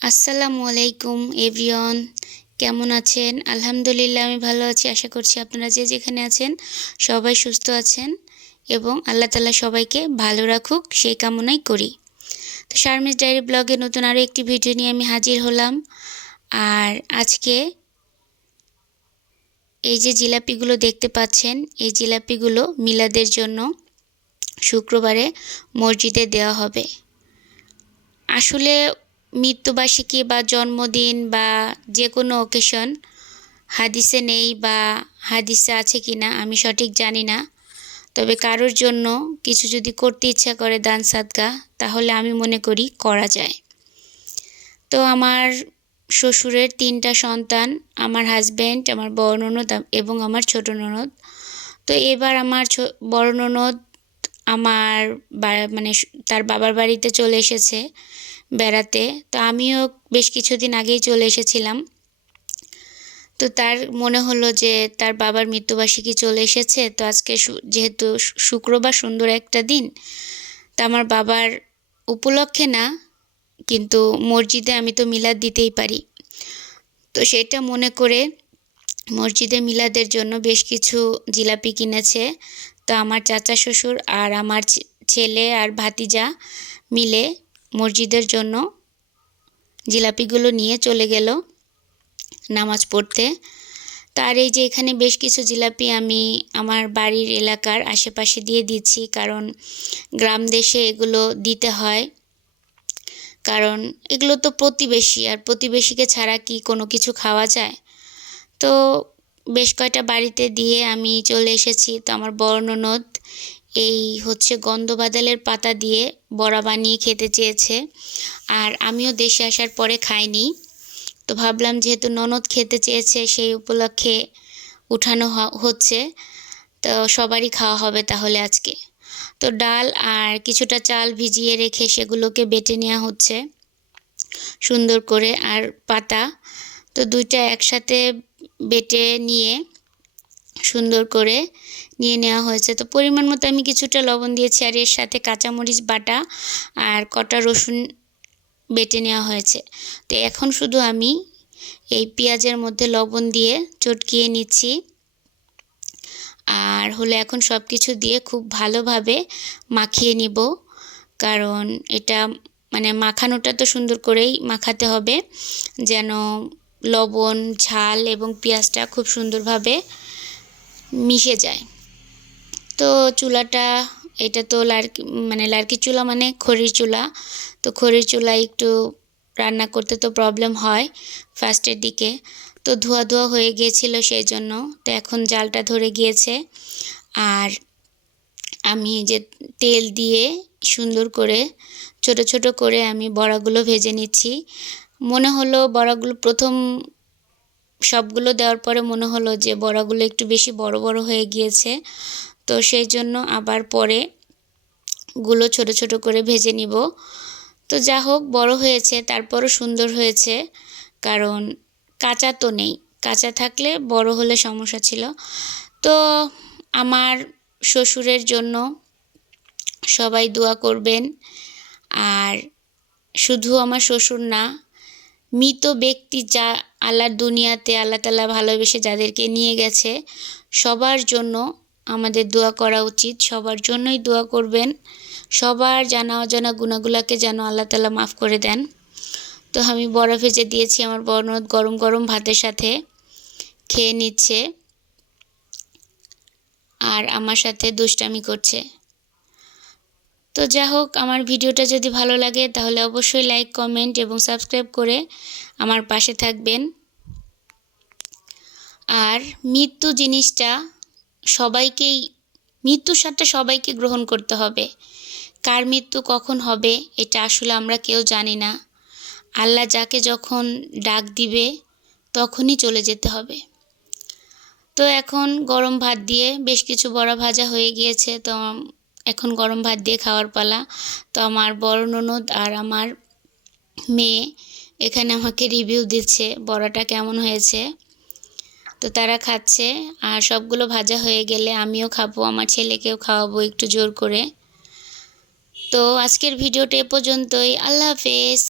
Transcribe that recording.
আসসালামু আলাইকুম এভরিওয়ান, কেমন আছেন? আলহামদুলিল্লাহ আমি ভালো আছি। আশা করছি আপনারা যে যেখানে আছেন সবাই সুস্থ আছেন এবং আল্লাহ তাআলা সবাইকে ভালো রাখুক সেই কামনাই করি। তো শারমিস ডায়েরি ব্লগে নতুন আরও একটি ভিডিও নিয়ে আমি হাজির হলাম। আর আজকে এই যে জিলাপিগুলো দেখতে পাচ্ছেন, এই জিলাপিগুলো মিলাদের জন্য শুক্রবারে মসজিদে দেওয়া হবে। আসলে মৃত্যুবার্ষিকী বা জন্মদিন বা যে কোনো অকেশন হাদিসে নেই বা হাদিসে আছে কি না আমি সঠিক জানি না। তবে কারোর জন্য কিছু যদি করতে ইচ্ছা করে দান সাদকা, তাহলে আমি মনে করি করা যায়। তো আমার শ্বশুরের 3টা সন্তান, আমার হাজব্যান্ড, আমার বড় ননদ এবং আমার ছোট ননদ। তো এবার আমার বড় ননদ আমার মানে তার বাবার বাড়িতে চলে এসেছে বেড়াতে। তো আমিও বেশ কিছুদিন আগেই চলে এসেছিলাম। তো তার মনে হলো যে তার বাবার মৃত্যুবার্ষিকী চলে এসেছে, তো আজকে যেহেতু শুক্রবার সুন্দর একটা দিন, তা আমার বাবার উপলক্ষে না, কিন্তু মসজিদে আমি তো মিলাদ দিতেই পারি। তো সেটা মনে করে মসজিদে মিলাদের জন্য বেশ কিছু জিলাপি কিনেছে। তো আমার চাচা শ্বশুর আর আমার ছেলে আর ভাতিজা মিলে মসজিদের জন্য জিলাপিগুলো নিয়ে চলে গেল নামাজ পড়তে। তার এই যে এখানে বেশ কিছু জিলাপি আমি আমার বাড়ির এলাকার আশেপাশে দিয়ে দিচ্ছি, কারণ গ্রাম দেশে এগুলো দিতে হয়, কারণ এগুলো তো প্রতিবেশী, আর প্রতিবেশীকে ছাড়া কি কোনো কিছু খাওয়া যায়? তো বেশ কয়টা বাড়িতে দিয়ে আমি চলে এসেছি। তো আমার বড় ননদ এই গন্ধবাদালের পাতা দিয়ে বড়া বানিয়ে খেতে চেয়েছে, আর আমিও দেশে আসার পরে খাইনি। তো ভাবলাম যেহেতু ননদ খেতে চেয়েছে সেই উপলক্ষে উঠানো হচ্ছে, তো সবারই খাওয়া হবে তাহলে আজকে। তো ডাল আর কিছুটা চাল ভিজিয়ে রেখে সেগুলোকে বেটে নেওয়া হচ্ছে সুন্দর করে, আর পাতা তো দুইটা একসাথে বেটে নিয়ে সুন্দর করে নিয়ে নেওয়া হয়েছে। তো পরিমাণ মতো আমি কিছুটা লবণ দিয়েছি, আর এর সাথে কাঁচামরিচ বাটা আর কটা রসুন বেটে নেওয়া হয়েছে। তো এখন শুধু আমি এই পেঁয়াজের মধ্যে লবণ দিয়ে চটকিয়ে নিচ্ছি, আর এখন সব কিছু দিয়ে খুব ভালোভাবে মাখিয়ে নিব, কারণ এটা মানে মাখানোটা তো সুন্দর করেই মাখাতে হবে যেন লবণ, ঝাল এবং পেঁয়াজটা খুব সুন্দরভাবে মিশে যায়। তো চুলাটা, এটা তো লার্কি চুলা মানে খড়ির চুলা। তো খড়ির চুলায় একটু রান্না করতে তো প্রবলেম হয় ফার্স্টের দিকে, তো ধোয়া ধোয়া হয়ে গিয়েছিল সেই জন্য। তো এখন জালটা ধরে গিয়েছে, আর আমি যে তেল দিয়ে সুন্দর করে ছোট ছোট করে আমি বড়াগুলো ভেজে নিচ্ছি। মনে হলো বড়াগুলো সবগুলো দেওয়ার পরে মনে হলো যে বড়াগুলো একটু বেশি বড় বড় হয়ে গিয়েছে, তো সেই জন্য আবার পরে ছোট ছোট করে ভেজে নিব। তো যা হোক, বড় হয়েছে তারপরও সুন্দর হয়েছে, কারণ কাঁচা তো নেই, কাঁচা থাকলে বড় হলে সমস্যা ছিল। তো আমার শ্বশুরের জন্য সবাই দোয়া করবেন। আর শুধু আমার শ্বশুর না, মৃত ব্যক্তি যা আল্লাহর দুনিয়াতে আল্লাহ তাআলা ভালোবেসে যাদেরকে নিয়ে গেছে সবার জন্য আমাদের দোয়া করা উচিত। সবার জন্যই দোয়া করবেন, সবার জানা অজানা গুনাহগুলোকে যেন আল্লাহ তাআলা মাফ করে দেন। তো আমি বড়া ভেজে দিয়েছি, আমার বড় ননদ গরম গরম ভাতের সাথে খেয়ে নিচ্ছে আর আমার সাথে দুষ্টামি করছে। তো যা হোক, আমার ভিডিওটা যদি ভালো লাগে তাহলে অবশ্যই লাইক, কমেন্ট এবং সাবস্ক্রাইব করে আমার পাশে থাকবেন। আর মৃত্যু জিনিসটা মৃত্যুর সাথে সবাইকে গ্রহণ করতে হবে। কার মৃত্যু কখন হবে এটা আসলে আমরা কেউ জানি না। আল্লাহ যাকে যখন ডাক দিবে তখনই চলে যেতে হবে। তো এখন গরম ভাত দিয়ে বেশ কিছু বড়া ভাজা হয়ে গিয়েছে, তো এখন গরম ভাত দিয়ে খাওয়ার পালা। তো আমার বড় ননদ আর আমার মেয়ে এখানে আমাকে রিভিউ দিচ্ছে বড়াটা কেমন হয়েছে। তো তারা খাচ্ছে, আর সবগুলো ভাজা হয়ে গেলে আমিও খাবো, আমার ছেলেকেও খাওয়াবো একটু জোর করে। তো আজকের ভিডিওটা এ পর্যন্তই। আল্লাহ হাফেজ।